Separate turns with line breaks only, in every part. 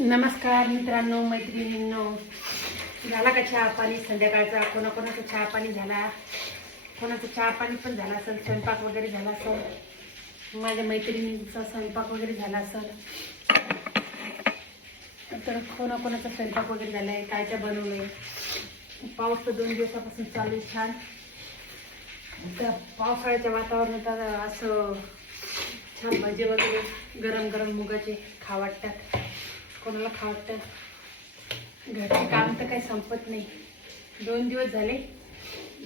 नमस्कार मित्रांनो मैत्रिणींनो. झाला का चहा पाणी? संध्याकाळचा कोणाकोणाचं चहा पाणी झाला? कोणाचं चहा पाणी पण झाला असेल स्वयंपाक वगैरे झाला असेल. माझ्या मैत्रिणींचा स्वयंपाक वगैरे झाला असेल. तर कोणाकोणाचा स्वयंपाक वगैरे झाला आहे काय काय बनवलं पाऊस तर दोन दिवसापासून चालू आहे छान. तर पावसाळ्याच्या वातावरणात असं छान भजे वगैरे गरम गरम मुगाचे खा वाटतात. कोणाला खा घरचे काम तर काही संपत नाही. दोन दिवस झाले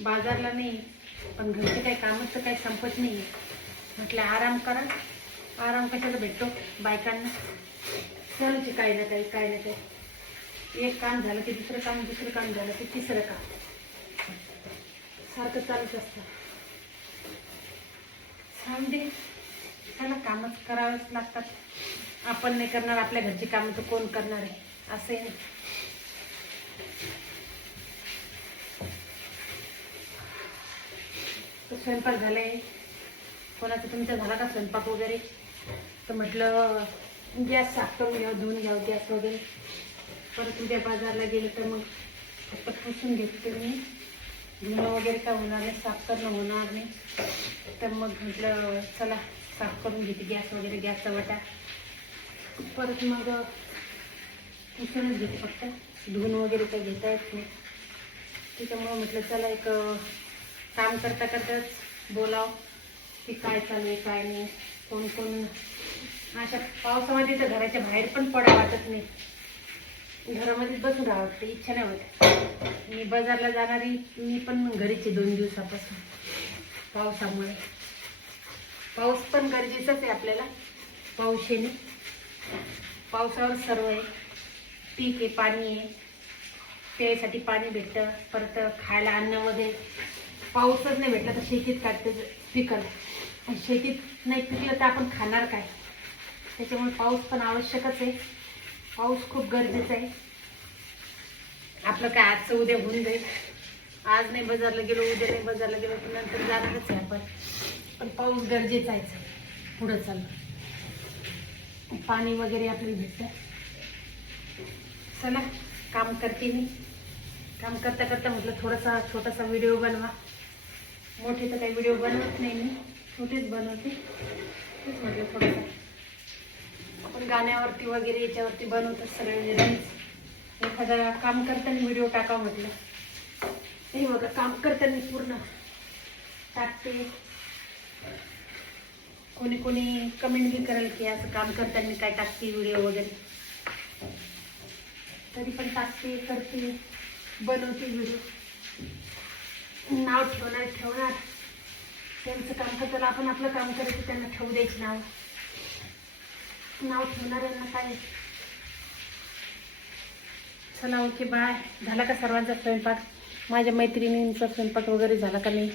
बाजारला नाही पण घरचे काही कामच तर काही संपत नाही. म्हटलं आराम करा. आराम कशाला भेटतो? बायकांना. चालूच काही ना काही काही ना काही. एक काम झालं की दुसरं काम दुसरं काम झालं की तिसरं काम. सारखं चालूच असतं. सांगते. दे कामच करावेच लागतात. आपण नाही करणार आपल्या घरची कामं तर कोण करणार आहे? असे स्वयंपाक झालाय. कोणाचा तुमचा झाला का स्वयंपाक वगैरे? तर म्हटलं गॅस साफ करून घ्यावं धुवून घ्यावं गॅस वगैरे. परत उद्या बाजारला गेलं तर मग फक्त पुसून घेते मी. धुणं वगैरे काय होणार नाही साफ करणं होणार नाही. तर मग म्हटलं चला साफ करून घेते गॅस वगैरे गॅसचा वटा. परत मग पुसूनच घेते फक्त. धुवून वगैरे काही घेता येत नाही. त्याच्यामुळं म्हटलं चला एक काम करता करताच बोलाव की काय चालू आहे काय नाही. कोण कोण अशा पावसामध्ये तर घराच्या बाहेर पण पडा वाटत नाही. घरामध्ये बसून आवडते इच्छा नाही होत. मी बाजारला जाणारी मी पण घरीचे दोन दिवसापासून पावसामुळे. पाऊस पण गरजेचाच आहे आपल्याला पाऊस येणे. पावसावर सर्व आहे. पीक आहे पाणी आहे. प्यायसाठी पाणी भेटतं परत खायला अन्न वगैरे. पाऊसच नाही भेटला तर शेतीत काढतं पिकल. आणि शेतीत नाही पिकलं तर आपण खाणार काय? त्याच्यामुळे पाऊस पण आवश्यकच आहे. पाऊस खूप गरजेचा आहे. आपलं काय आजचं उद्या होऊन जाईल. आज नाही बाजारला गेलो उद्या नाही बाजारला गेलो तर नंतर जाणारच आहे आपण. पण पाऊस गरजेचा आहे. पुढं चाललं पाणी वगैरे आपली भेटतं. चला काम करते मी. काम करता करता म्हटलं थोडासा छोटासा व्हिडिओ बनवा. मोठे तर काही व्हिडिओ बनवत नाही मी. छोटेच बनवते. तेच म्हटलं थोडंसं. आपण गाण्यावरती वगैरे याच्यावरती बनवतो सगळे एखादा काम करताना व्हिडिओ टाका म्हटलं. हे बघा काम करताना पूर्ण टाकते. कोणी कोणी कमेंट बी करेल की असं काम करताना काय टाकते व्हिडिओ वगैरे. तरी पण टाकते करते बनवते व्हिडिओ. नाव ठेवणार ठेवणार. त्यांचं काम करताना आपण आपलं काम करायचं त्यांना ठेवू द्यायचं नाव. नाव ठेवणाऱ्यांना काय? चला ओके बाय झाला का सर्वांचा स्वयंपाक? माझ्या मैत्रिणींचा स्वयंपाक वगैरे झाला का नाही?